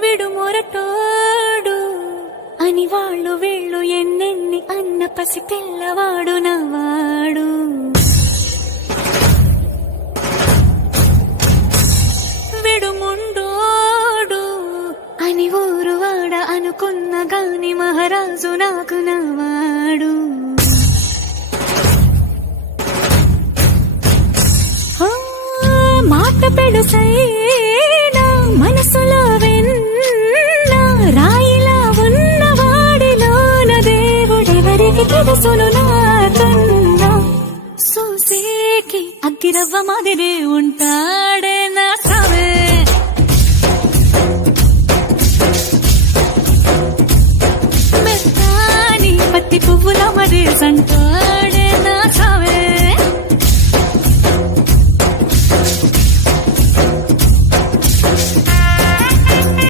విడు మొరటోడు అని వాళ్ళు వీళ్ళు ఎన్నెన్ని అన్న పసి పిల్లవాడు నవాడు. విడు ముండోడు అని ఊరు వాడ అనుకున్న గాని మహారాజు నాకు నవాడు. మాట పెడుసైనా మనసులో వెన్న రాయిలా ఉన్నవాడిలోన దేవుడెవరికి తెలుసును నాకన్నా. సూసేకి అగ్గిరవ్వ మాదిరి ఉంటాడే నా సావే. మెత్తాని పత్తి పువ్వుల మరి సంటో